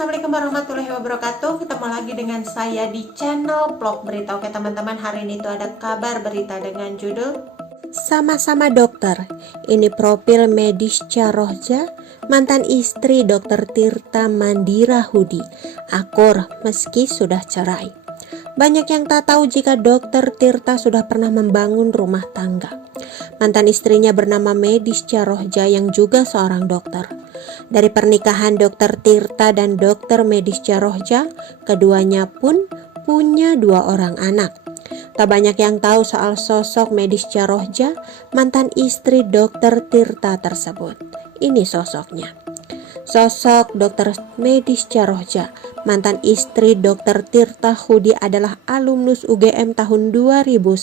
Assalamualaikum warahmatullahi wabarakatuh. Ketemu lagi dengan saya di channel vlog berita. Oke teman-teman, hari ini tuh ada kabar berita dengan judul Sama-sama Dokter. Ini profil medis Rohja, mantan istri Dr. Tirta Mandira Hudi, akur meski sudah cerai. Banyak yang tak tahu jika Dr. Tirta sudah pernah membangun rumah tangga. Mantan istrinya bernama Medis Rohja yang juga seorang dokter. Dari pernikahan Dr. Tirta dan Dr. Medis Rohja, keduanya pun punya 2 orang anak. Tak banyak yang tahu soal sosok Medis Rohja, mantan istri Dr. Tirta tersebut. Ini sosoknya. Sosok Dr. Medis Rohja, mantan istri Dr. Tirta Hudi adalah alumnus UGM tahun 2009.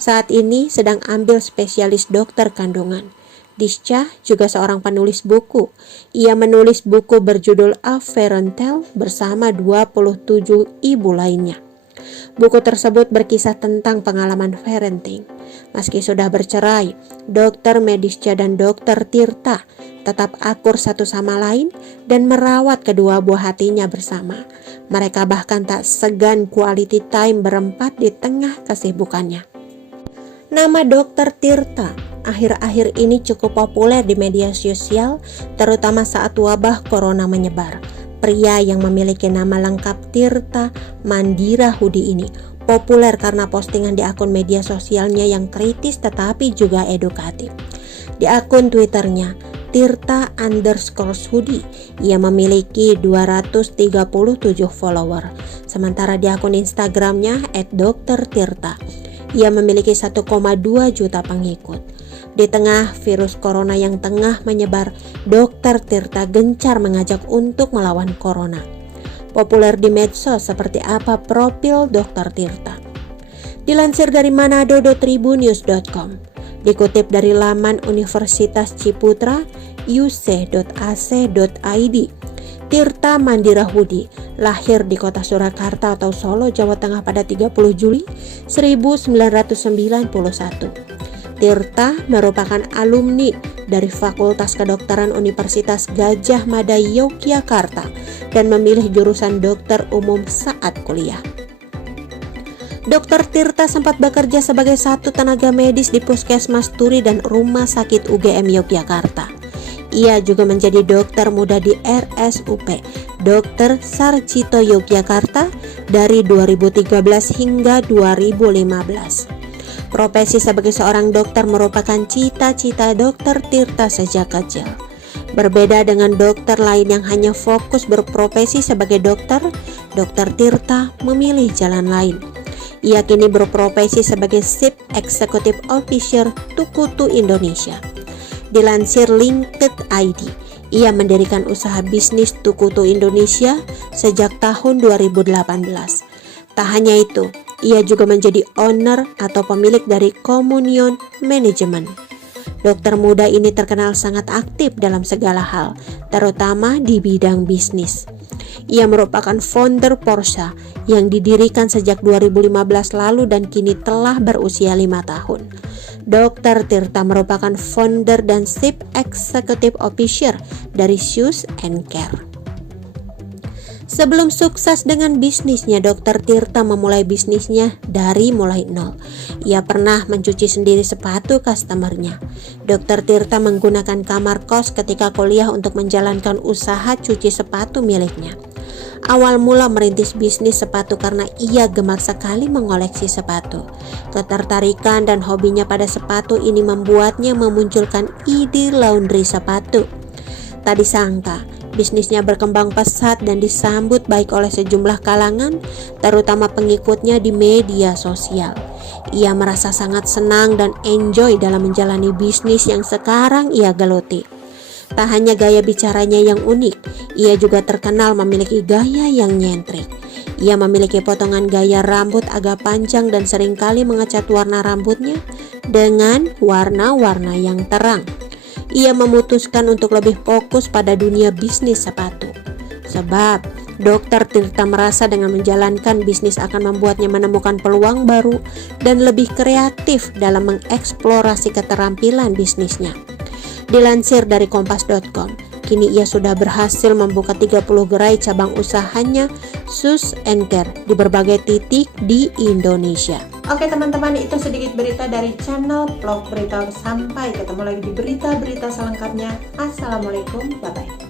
Saat ini sedang ambil spesialis dokter kandungan. Disca juga seorang penulis buku. Ia menulis buku berjudul A Fairy Tale bersama 27 ibu lainnya. Buku tersebut berkisah tentang pengalaman parenting. Meski sudah bercerai, Dr. Medisca dan Dr. Tirta tetap akur satu sama lain dan merawat kedua buah hatinya bersama. Mereka bahkan tak segan quality time berempat di tengah kesibukannya. Nama Dr. Tirta akhir-akhir ini cukup populer di media sosial, terutama saat wabah corona menyebar. Pria yang memiliki nama lengkap Tirta Mandira Hudi ini populer karena postingan di akun media sosialnya yang kritis tetapi juga edukatif. Di akun Twitternya Tirta_Hudi, ia memiliki 237 follower. Sementara di akun Instagramnya @Dr.Tirta, ia memiliki 1,2 juta pengikut. Di tengah virus corona yang tengah menyebar, Dr. Tirta gencar mengajak untuk melawan corona. Populer di medsos seperti apa profil Dr. Tirta? Dilansir dari manado.tribunnews.com, dikutip dari laman Universitas Ciputra uc.ac.id, Tirta Mandira Hudi lahir di kota Surakarta atau Solo, Jawa Tengah pada 30 Juli 1991. Tirta merupakan alumni dari Fakultas Kedokteran Universitas Gadjah Mada Yogyakarta dan memilih jurusan dokter umum saat kuliah. Dr. Tirta sempat bekerja sebagai satu tenaga medis di Puskesmas Turi dan Rumah Sakit UGM Yogyakarta. Ia juga menjadi dokter muda di RSUP Dr. Sarjito Yogyakarta dari 2013 hingga 2015. Profesi sebagai seorang dokter merupakan cita-cita Dr. Tirta sejak kecil. Berbeda dengan dokter lain yang hanya fokus berprofesi sebagai dokter, Dr. Tirta memilih jalan lain. Ia kini berprofesi sebagai Chief Executive Officer Tukutu Indonesia. Dilansir Linked.id, ia mendirikan usaha bisnis Tukutu Indonesia sejak tahun 2018. Tak hanya itu, ia juga menjadi owner atau pemilik dari Communion Management. Dokter muda ini terkenal sangat aktif dalam segala hal, terutama di bidang bisnis. Ia merupakan founder Porsche yang didirikan sejak 2015 lalu dan kini telah berusia 5 tahun. Dr. Tirta merupakan founder dan Chief Executive Officer dari Shoes and Care. Sebelum sukses dengan bisnisnya, Dr. Tirta memulai bisnisnya dari mulai nol. Ia pernah mencuci sendiri sepatu customernya. Dr. Tirta menggunakan kamar kos ketika kuliah untuk menjalankan usaha cuci sepatu miliknya. Awal mula merintis bisnis sepatu karena ia gemar sekali mengoleksi sepatu. Ketertarikan dan hobinya pada sepatu ini membuatnya memunculkan ide laundry sepatu. Tak disangka, bisnisnya berkembang pesat dan disambut baik oleh sejumlah kalangan, terutama pengikutnya di media sosial. Ia merasa sangat senang dan enjoy dalam menjalani bisnis yang sekarang ia geluti. Tak hanya gaya bicaranya yang unik, ia juga terkenal memiliki gaya yang nyentrik. Ia memiliki potongan gaya rambut agak panjang dan seringkali mengecat warna rambutnya dengan warna-warna yang terang. Ia memutuskan untuk lebih fokus pada dunia bisnis sepatu. Sebab Dr. Tirta merasa dengan menjalankan bisnis akan membuatnya menemukan peluang baru dan lebih kreatif dalam mengeksplorasi keterampilan bisnisnya. Dilansir dari kompas.com, kini ia sudah berhasil membuka 30 gerai cabang usahanya Sus and Care di berbagai titik di Indonesia. Oke teman-teman, itu sedikit berita dari channel Vlog Berita. Sampai ketemu lagi di berita-berita selengkapnya. Assalamualaikum, bye-bye.